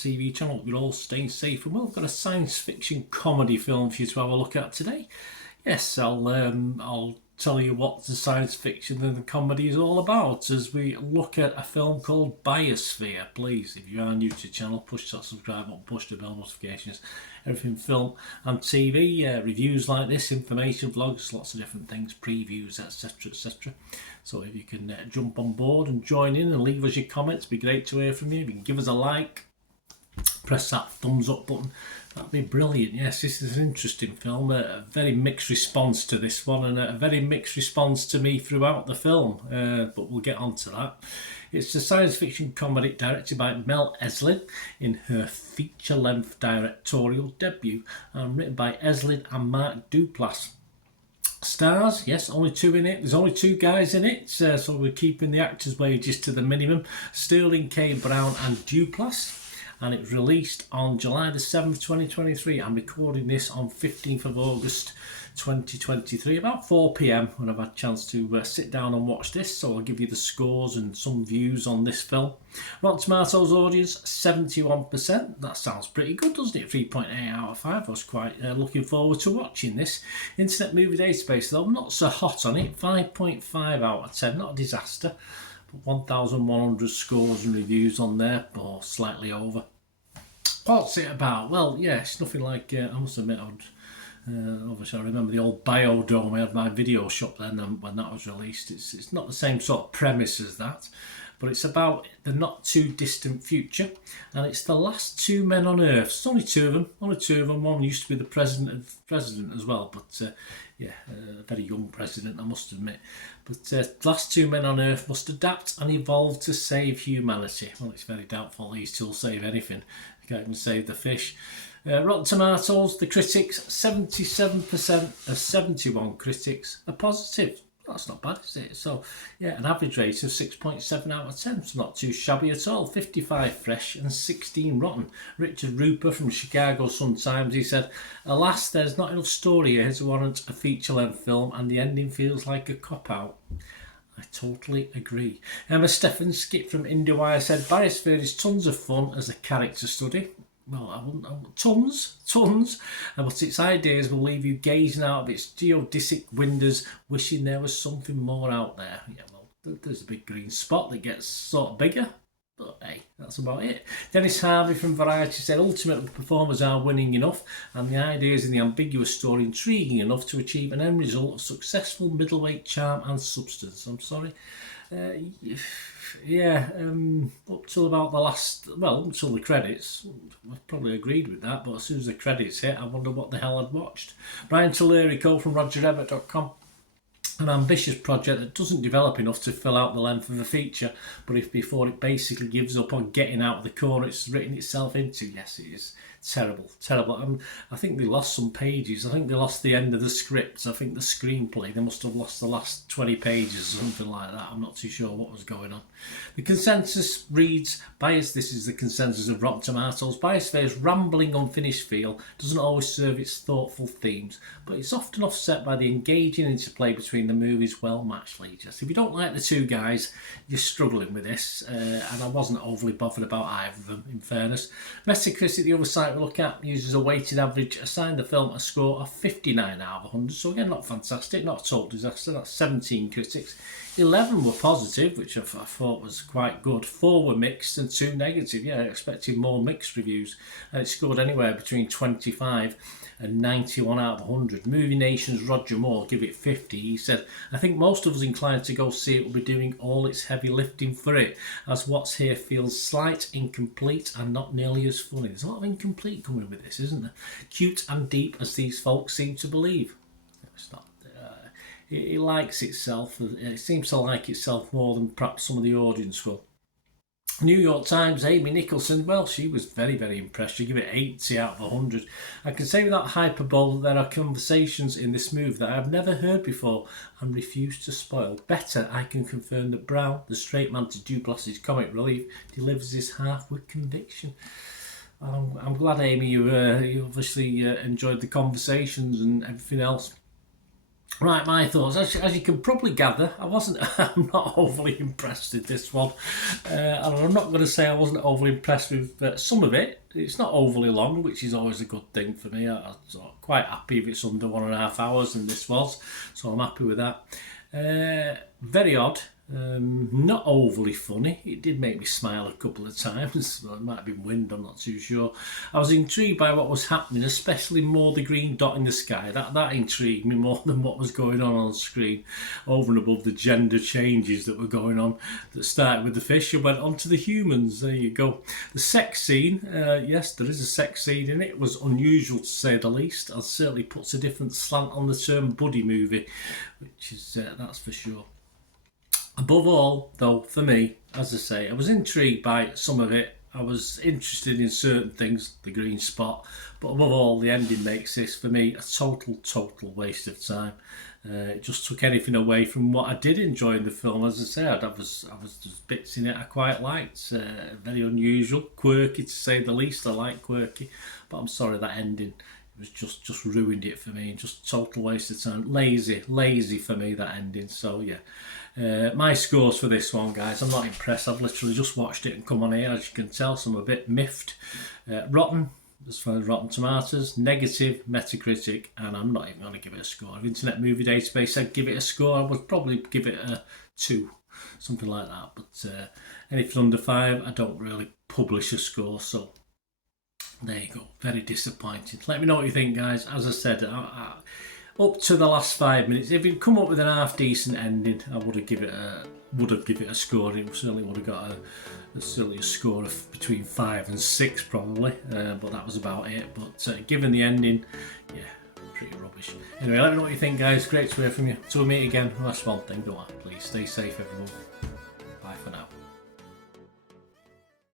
TV channel. You're all staying safe and well. I've got a science fiction comedy film for you to have a look at today. Yes, I'll tell you what the science fiction and the comedy is all about as we look at a film called Biosphere. Please, if you are new to the channel, push that subscribe button, push the bell notifications. Everything film and TV, reviews like this, information vlogs, lots of different things, previews, etc, etc. So if you can jump on board and join in and leave us your comments, it'd be great to hear from you. If you can give us a like, press that thumbs up button, that'd be brilliant. Yes, this is an interesting film, a very mixed response to this one, and a very mixed response to me throughout the film, but we'll get on to that. It's a science fiction comedy directed by Mel Eslin in her feature-length directorial debut, and written by Eslin and Mark Duplass. Stars, yes, only two in it. There's only two guys in it, so we're keeping the actors' wages to the minimum. Sterling K. Brown and Duplass. And it was released on July the 7th, 2023. I'm recording this on 15th of August 2023, about 4 p.m. when I've had a chance to sit down and watch this. So I'll give you the scores and some views on this film. Rotten Tomatoes audience, 71%. That sounds pretty good, doesn't it? 3.8 out of 5. I was quite looking forward to watching this. Internet Movie Database, though, not so hot on it. 5.5 out of 10. Not a disaster. 1,100 scores and reviews on there, or slightly over. What's it about? Well, yeah, it's nothing like, I must admit, obviously I remember the old Biodome. I had my video shop then when that was released. It's not the same sort of premise as that, but it's about the not too distant future, and it's the last two men on Earth. There's only two of them. One used to be the president as well, but a very young president, I must admit. But the last two men on Earth must adapt and evolve to save humanity. Well, it's very doubtful these two will save anything. They can't even save the fish. Rotten Tomatoes, the critics, 77% of 71 critics are positive. That's not bad, is it? So, yeah, an average rate of 6.7 out of 10. So not too shabby at all. 55 fresh and 16 rotten. Richard Rooper from Chicago Sun-Times, he said, "Alas, there's not enough story here to warrant a feature-length film, and the ending feels like a cop-out." I totally agree. Emma Stefanski from IndieWire said, "Biosphere is tons of fun as a character study." Well, I wouldn't, tons, but its ideas will leave you gazing out of its geodesic windows, wishing there was something more out there. Yeah, well, there's a big green spot that gets sort of bigger, but hey, that's about it. Dennis Harvey from Variety said, "Ultimately, the performers are winning enough, and the ideas in the ambiguous story intriguing enough to achieve an end result of successful middleweight charm and substance." I'm sorry. Up till about the last, well, until the credits, I probably agreed with that, but as soon as the credits hit, I wonder what the hell I'd watched. Brian Tellerico from RogerEbbett.com. An ambitious project that doesn't develop enough to fill out the length of a feature, but if before it basically gives up on getting out of the corner it's written itself into, yes, it is terrible. I think they lost some pages. I think they lost the end of the script. I think the screenplay, they must have lost the last 20 pages or something like that. I'm not too sure what was going on. The consensus reads, this is the consensus of Rotten Tomatoes, Biosphere's rambling, unfinished feel doesn't always serve its thoughtful themes, but it's often offset by the engaging interplay between the movie's well-matched leaders. If you don't like the two guys, you're struggling with this, and I wasn't overly bothered about either of them, in fairness. Metacritic, the other site we look at, uses a weighted average, assigned the film a score of 59 out of 100, so again, not fantastic, not a total disaster. That's 17 critics. 11 were positive, which I thought was quite good. 4 were mixed and 2 negative. Yeah, I expected more mixed reviews. And it scored anywhere between 25 and 91 out of 100. Movie Nation's Roger Moore give it 50. He said, "I think most of us inclined to go see it will be doing all its heavy lifting for it, as what's here feels slight, incomplete, and not nearly as funny." There's a lot of incomplete coming with this, isn't there? Cute and deep as these folks seem to believe. It's not. It likes itself. It seems to like itself more than perhaps some of the audience will. New York Times, Amy Nicholson, well, she was very, very impressed. She gave it 80 out of 100. I can say without hyperbole that there are conversations in this movie that I've never heard before and refuse to spoil. Better, I can confirm that Brown, the straight man to Duplass's comic relief, delivers his half with conviction. I'm glad, Amy, you obviously enjoyed the conversations and everything else. Right, my thoughts. As you can probably gather, I'm not overly impressed with this one. And I'm not going to say I wasn't overly impressed with some of it. It's not overly long, which is always a good thing for me. I'm quite happy if it's under 1.5 hours, and this was. So I'm happy with that. Very odd. Not overly funny. It did make me smile a couple of times. Well, it might have been wind, I'm not too sure. I was intrigued by what was happening, especially more the green dot in the sky. That intrigued me more than what was going on screen, over and above the gender changes that were going on that started with the fish and went on to the humans. There you go. The sex scene, yes, there is a sex scene in it. It was unusual to say the least. It certainly puts a different slant on the term buddy movie, which is, that's for sure. Above all, though, for me, as I say, I was intrigued by some of it. I was interested in certain things, the green spot, but above all, the ending makes this, for me, a total waste of time. It just took anything away from what I did enjoy in the film. As I said, there's bits in it I quite liked. Very unusual, quirky to say the least. I like quirky, but I'm sorry that ending was just ruined it for me. Just total waste of time. Lazy for me, that ending. So yeah. My scores for this one, guys, I'm not impressed. I've literally just watched it and come on here. As you can tell, so I'm a bit miffed. Rotten, as far as Rotten Tomatoes, negative Metacritic, and I'm not even going to give it a score. If Internet Movie Database said give it a score, I would probably give it a 2, something like that. But anything under 5, I don't really publish a score, so there you go. Very disappointing. Let me know what you think, guys. As I said, up to the last 5 minutes, if you'd come up with an half decent ending, I would have given it a score. It certainly would have got a score of between 5 and 6 probably, but that was about it. But given the ending, yeah, pretty rubbish. Anyway, let me know what you think, guys. Great to hear from you. Till we meet again, last one thing, go on, please stay safe, everyone.